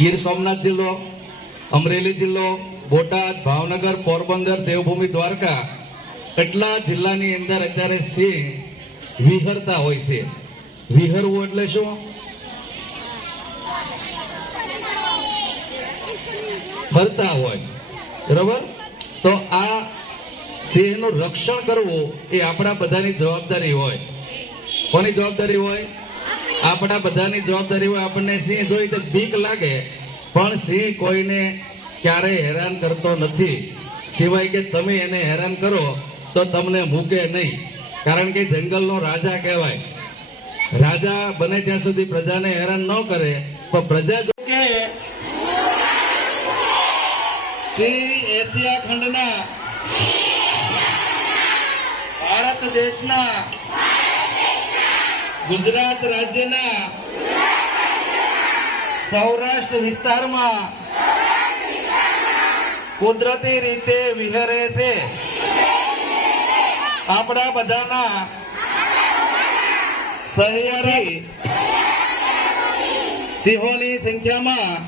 ગીર સોમનાથ જિલ્લો, અમરેલી જિલ્લો, બોટાદ, ભાવનગર, પોરબંદર, દેવભૂમિ, દ્વારકા એટલા જિલ્લાની અંદર અત્યારે સિંહ વિહરતા હોય છે. વિહરવું એટલે શું? ફરતા હોય, બરાબર? તો આ સિંહનું રક્ષણ કરવું એ આપણા બધાની જવાબદારી હોય. કોની જવાબદારી હોય? આપણા બધાની જવાબદારી હોય. આપણને સિંહ જોઈ તો બીક લાગે, પણ સિંહ કોઈને ક્યારેય હેરાન કરતો નથી, સિવાય કે તમે એને હેરાન કરો તો તમને મૂકે નહીં. કારણ કે જંગલનો રાજા કહેવાય. રાજા બને ત્યાં સુધી પ્રજાને હેરાન ન કરે, પણ પ્રજા જો કે સિંહ એશિયા ખંડના, ભારત દેશના, ગુજરાત રાજ્યના સૌરાષ્ટ્ર વિસ્તારમાં કુદરતી રીતે વિહરે છે. આપણા બધાના સહિયારી સિંહોની સંખ્યામાં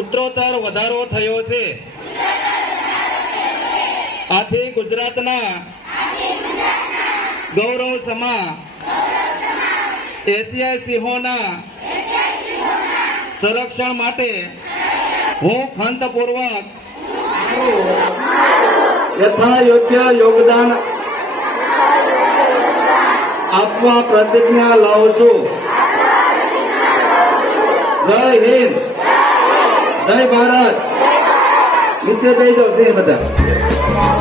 ઉત્તરોત્તર વધારો થયો છે. આથી ગુજરાતના ગૌરવ સમા એશિયાઈ સિંહોના સંરક્ષણ માટે હું ખંતપૂર્વક યથાયોગ્ય યોગદાન આપવા પ્રતિજ્ઞા લઉં છું. જય હિન્દ, જય ભારત. નીચે બેસી જાઓ સિંહ બધા.